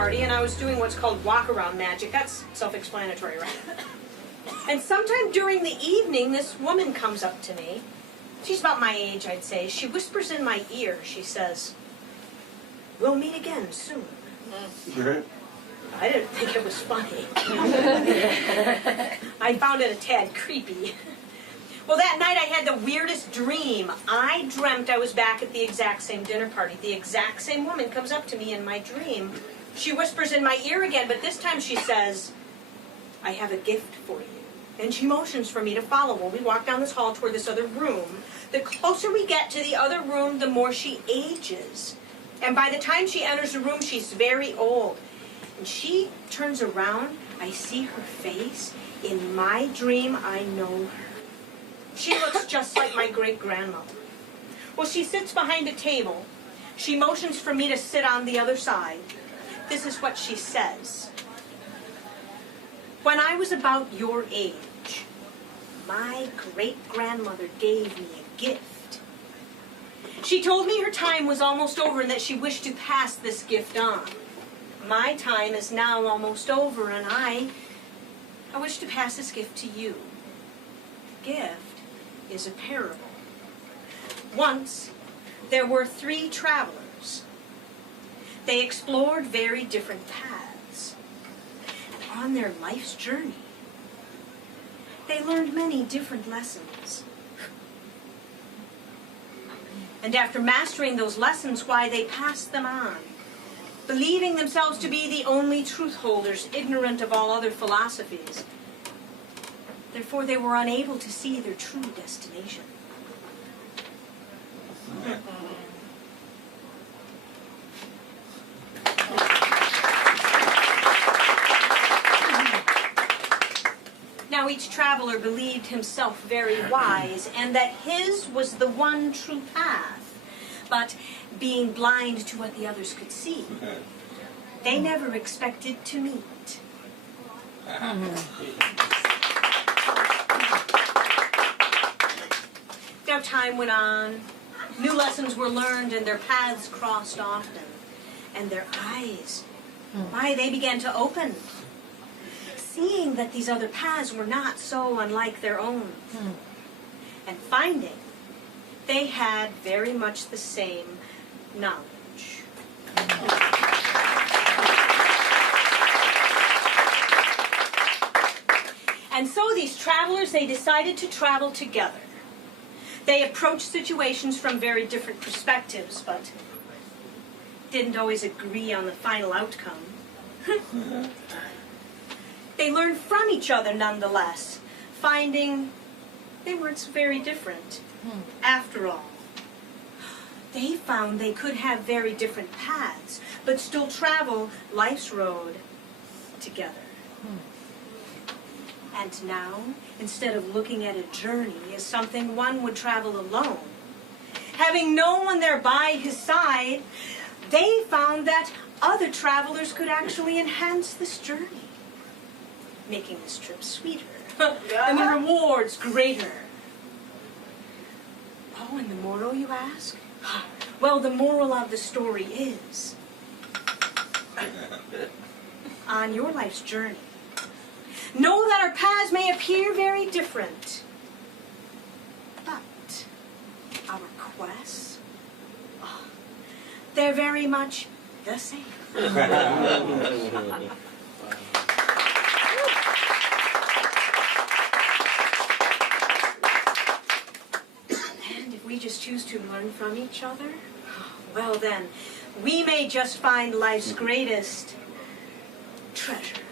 party, and I was doing what's called walk-around magic. That's self-explanatory, right? And sometime during the evening, this woman comes up to me. She's about my age, I'd say. She whispers in my ear. She says, "We'll meet again soon." I didn't think it was funny. I found it a tad creepy. Well, that night I had the weirdest dream. I dreamt I was back at the exact same dinner party. The exact same woman comes up to me in my dream. She whispers in my ear again, but this time she says, "I have a gift for you." And she motions for me to follow. Well, we walk down this hall toward this other room. The closer we get to the other room, the more she ages. And by the time she enters the room, she's very old. And she turns around. I see her face. In my dream, I know her. She looks just like my great-grandmother. Well, she sits behind a table. She motions for me to sit on the other side. This is what she says. "When I was about your age, my great-grandmother gave me a gift. She told me her time was almost over and that she wished to pass this gift on. My time is now almost over, and I wish to pass this gift to you. The gift is a parable. Once, there were 3 travelers. They explored very different paths. And on their life's journey, they learned many different lessons. And after mastering those lessons, why, they passed them on, believing themselves to be the only truth holders, ignorant of all other philosophies. Therefore, they were unable to see their true destination." Now, each traveler believed himself very wise, and that his was the one true path. But being blind to what the others could see, they never expected to meet. Now, time went on. New lessons were learned, and their paths crossed often. And their eyes, why, they began to open, seeing that these other paths were not so unlike their own. And finding they had very much the same knowledge. And so these travelers, they decided to travel together. They approached situations from very different perspectives, but didn't always agree on the final outcome. They learned from each other nonetheless, finding they weren't so very different. After all, they found they could have very different paths, but still travel life's road together. And now, instead of looking at a journey as something one would travel alone, having no one there by his side, they found that other travelers could actually enhance this journey, making this trip sweeter and the rewards greater. Oh, and the moral, you ask? Well, the moral of the story is, on your life's journey, know that our paths may appear very different, but our quests, they're very much the same. And if we just choose to learn from each other, well then, we may just find life's greatest treasure.